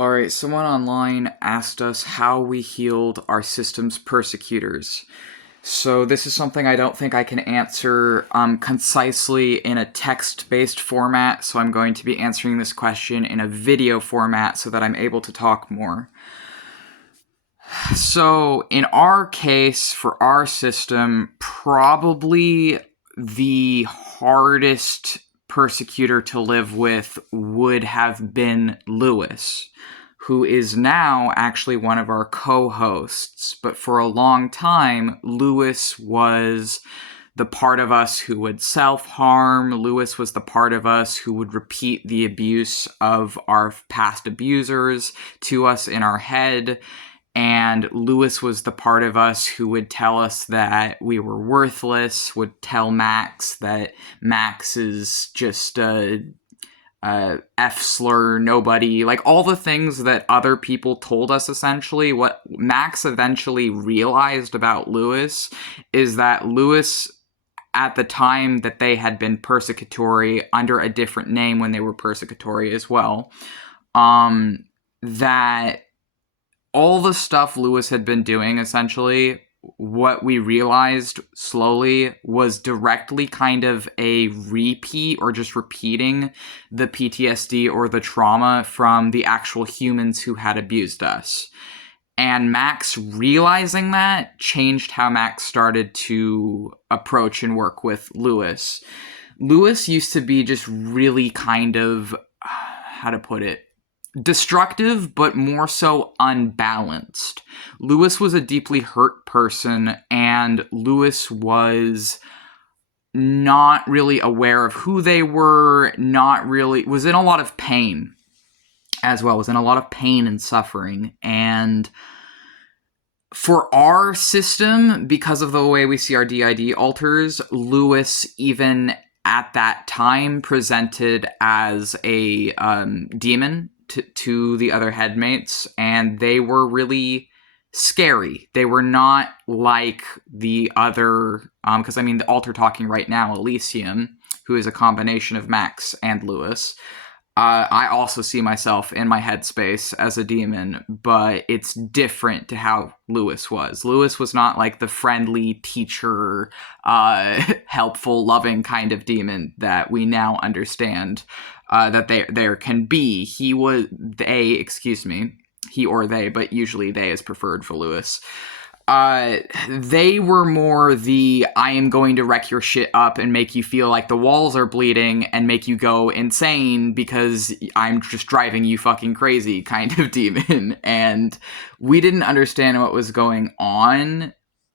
Alright, someone online asked us how we healed our system's persecutors. So this is something I don't think I can answer concisely in a text-based format, so I'm going to be answering this question in a video format so that I'm able to talk more. So in our case, for our system, probably the hardest persecutor to live with would have been Lewis, who is now actually one of our co-hosts. But for a long time, Lewis was the part of us who would self-harm. Lewis was the part of us who would repeat the abuse of our past abusers to us in our head. And Lewis was the part of us who would tell us that we were worthless, would tell Max that Max is just a F-slur, nobody, like all the things that other people told us essentially. What Max eventually realized about Lewis is that Lewis, at the time that they had been Pursecutory under a different name when they were Pursecutory as well, that all the stuff Lewis had been doing, essentially, what we realized slowly was directly kind of a repeat or just repeating the PTSD or the trauma from the actual humans who had abused us. And Max realizing that changed how Max started to approach and work with Lewis. Lewis used to be just really kind of, how to put it, destructive, but more so unbalanced. Lewis was a deeply hurt person, and Lewis was not really aware of who they were, was in a lot of pain as well, was in a lot of pain and suffering. And for our system, because of the way we see our DID alters, Lewis, even at that time, presented as a demon to the other headmates, and they were really scary. They were not like the other, because the alter talking right now, Elysium, who is a combination of Max and Lewis. I also see myself in my headspace as a demon, but it's different to how Lewis was. Lewis was not like the friendly teacher, helpful, loving kind of demon that we now understand that there can be. He or they, but usually they is preferred for Lewis. They were more the, I am going to wreck your shit up and make you feel like the walls are bleeding and make you go insane because I'm just driving you fucking crazy kind of demon. And we didn't understand what was going on,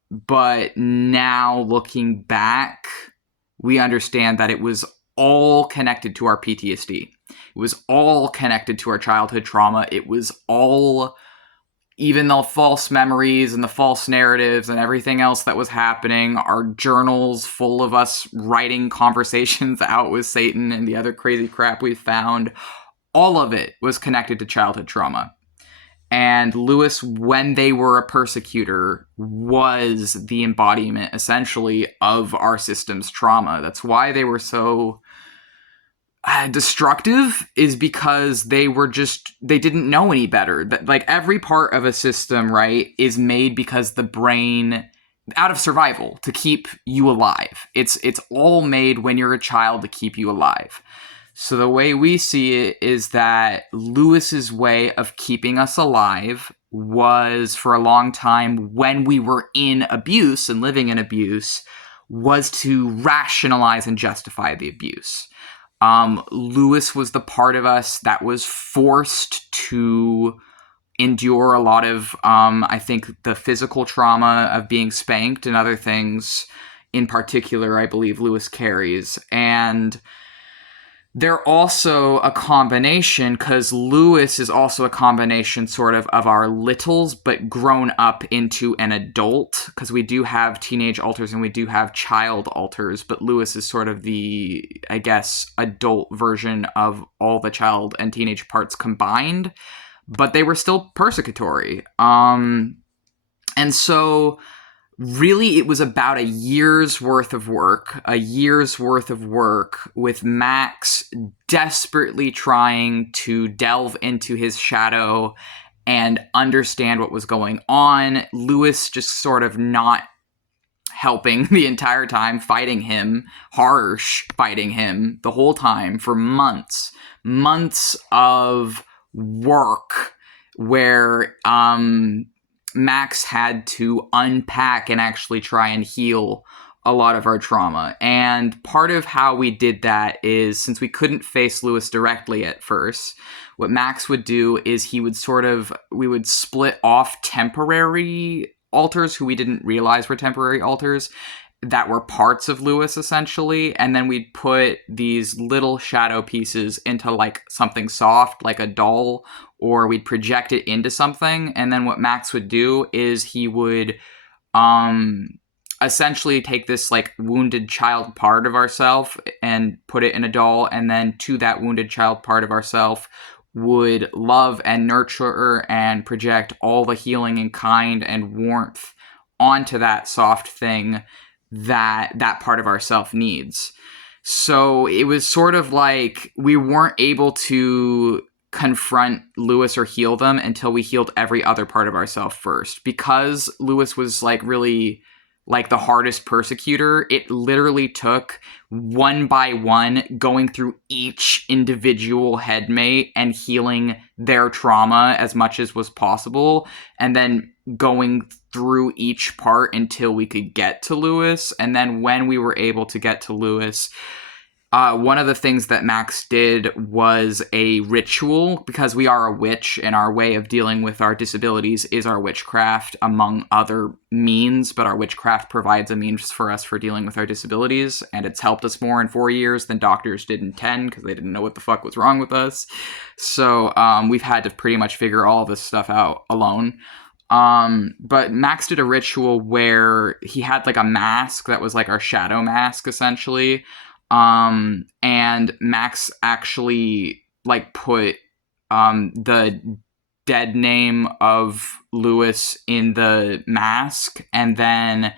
but now looking back, we understand that it was all connected to our PTSD. It was all connected to our childhood trauma. It was all, even the false memories and the false narratives and everything else that was happening, our journals full of us writing conversations out with Satan and the other crazy crap we found, all of it was connected to childhood trauma. And Lewis, when they were a persecutor, was the embodiment, essentially, of our system's trauma. That's why they were so destructive, is because they didn't know any better. That, like, every part of a system, right, is made because the brain, out of survival, to keep you alive. It's all made when you're a child to keep you alive. So the way we see it is that Lewis's way of keeping us alive was, for a long time, when we were in abuse and living in abuse, was to rationalize and justify the abuse. Lewis was the part of us that was forced to endure a lot of, I think, the physical trauma of being spanked and other things in particular, I believe Lewis carries. And they're also a combination, because Lewis is also a combination sort of our littles, but grown up into an adult, because we do have teenage alters and we do have child alters, but Lewis is sort of the, I guess, adult version of all the child and teenage parts combined, but they were still persecutory. And so really, it was about a year's worth of work with Max desperately trying to delve into his shadow and understand what was going on. Lewis just sort of not helping the entire time, fighting him, harsh fighting him the whole time for months of work where Max had to unpack and actually try and heal a lot of our trauma. And part of how we did that is, since we couldn't face Lewis directly at first, what Max would do is we would split off temporary alters who we didn't realize were temporary alters that were parts of Lewis, essentially, and then we'd put these little shadow pieces into like something soft, like a doll, or we'd project it into something. And then what Max would do is he would essentially take this like wounded child part of ourself and put it in a doll, and then to that wounded child part of ourself would love and nurture and project all the healing and kind and warmth onto that soft thing that part of ourself needs. So it was sort of like we weren't able to confront Lewis or heal them until we healed every other part of ourself first. Because Lewis was like really like the hardest persecutor, it literally took one by one going through each individual headmate and healing their trauma as much as was possible, and then going through each part until we could get to Lewis. And then when we were able to get to Lewis, one of the things that Max did was a ritual, because we are a witch and our way of dealing with our disabilities is our witchcraft, among other means, but our witchcraft provides a means for us for dealing with our disabilities, and it's helped us more in 4 years than doctors did in 10, because they didn't know what the fuck was wrong with us. So we've had to pretty much figure all this stuff out alone. But Max did a ritual where he had like a mask that was like our shadow mask, essentially. And Max actually like put the dead name of Lewis in the mask, and then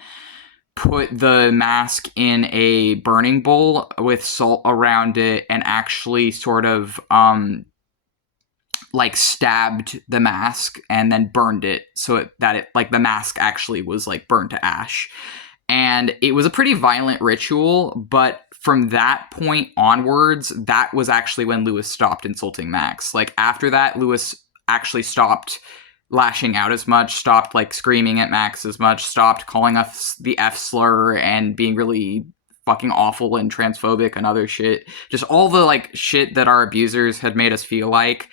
put the mask in a burning bowl with salt around it, and actually sort of like stabbed the mask and then burned it so that it like the mask actually was like burned to ash. And it was a pretty violent ritual, but from that point onwards, that was actually when Lewis stopped insulting Max. Like, after that, Lewis actually stopped lashing out as much, stopped, like, screaming at Max as much, stopped calling us the F slur and being really fucking awful and transphobic and other shit. Just all the, like, shit that our abusers had made us feel like.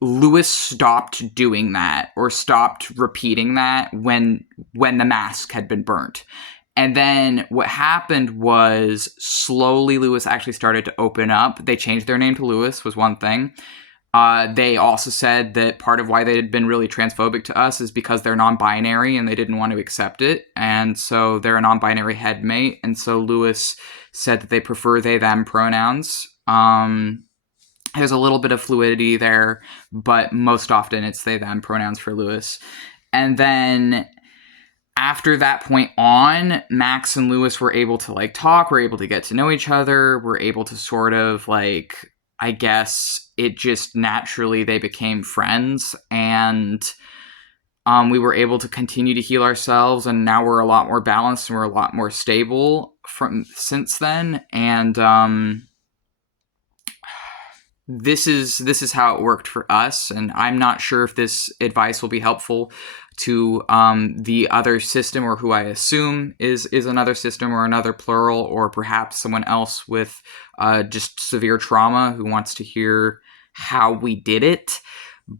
Lewis stopped doing that, or stopped repeating that when the mask had been burnt. And then what happened was, slowly Lewis actually started to open up. They changed their name to Lewis, was one thing. They also said that part of why they had been really transphobic to us is because they're non-binary and they didn't want to accept it. And so they're a non-binary headmate. And so Lewis said that they prefer they-them pronouns. There's a little bit of fluidity there, but most often it's they-them pronouns for Lewis. And then after that point on, Max and Lewis were able to like talk, were able to get to know each other, were able to sort of like, I guess it just naturally, they became friends, and we were able to continue to heal ourselves, and now we're a lot more balanced and we're a lot more stable since then. And this is how it worked for us, and I'm not sure if this advice will be helpful to the other system, or who I assume is another system or another plural, or perhaps someone else with just severe trauma who wants to hear how we did it.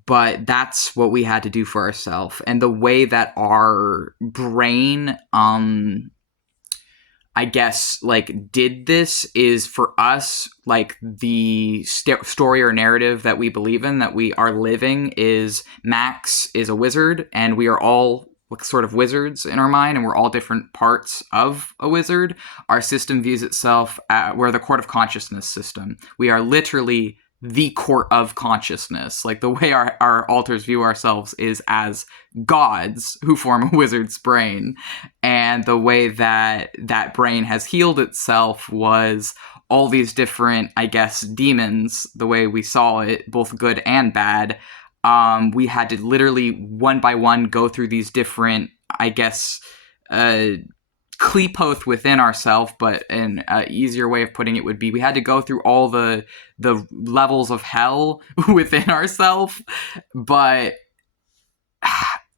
But that's what we had to do for ourselves. And the way that our brain I guess, like, did this is, for us, like, the story or narrative that we believe in, that we are living, is Max is a wizard, and we are all sort of wizards in our mind, and we're all different parts of a wizard. Our system views itself we're the court of consciousness system. We are literally the court of consciousness. Like the way our alters view ourselves is as gods who form a wizard's brain. And the way that that brain has healed itself was all these different, I guess, demons, the way we saw it, both good and bad. We had to literally one by one go through these different, I guess, Kleepoth within ourselves, but an easier way of putting it would be we had to go through all the levels of hell within ourselves. But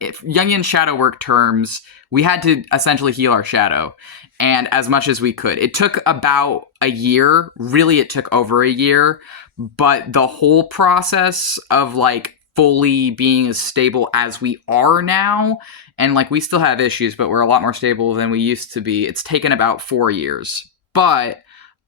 if Jungian shadow work terms, we had to essentially heal our shadow, and as much as we could. It took about a year. Really, it took over a year. But the whole process of like fully being as stable as we are now, and like we still have issues, but we're a lot more stable than we used to be. It's taken about 4 years. But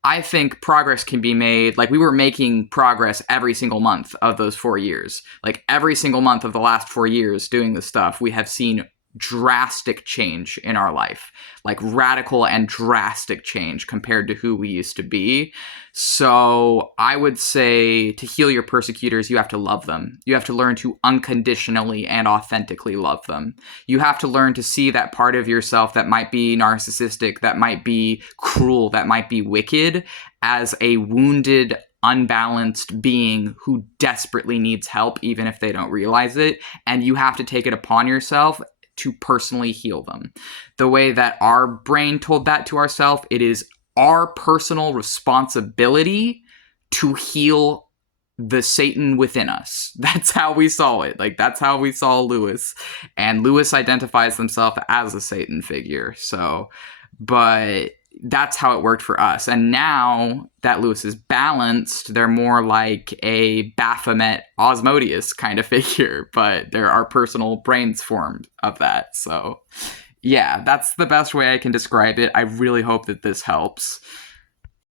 I think progress can be made. Like we were making progress every single month of those 4 years. Like every single month of the last 4 years doing this stuff, we have seen drastic change in our life, like radical and drastic change compared to who we used to be. So I would say to heal your persecutors, you have to love them. You have to learn to unconditionally and authentically love them. You have to learn to see that part of yourself that might be narcissistic, that might be cruel, that might be wicked, as a wounded, unbalanced being who desperately needs help, even if they don't realize it. And you have to take it upon yourself to personally heal them. The way that our brain told that to ourselves, it is our personal responsibility to heal the Satan within us. That's how we saw it. Like, that's how we saw Lewis. And Lewis identifies himself as a Satan figure. So, but that's how it worked for us. And now that Lewis is balanced, they're more like a Baphomet Osmodeus kind of figure, but there are personal brains formed of that. So yeah, that's the best way I can describe it. I really hope that this helps.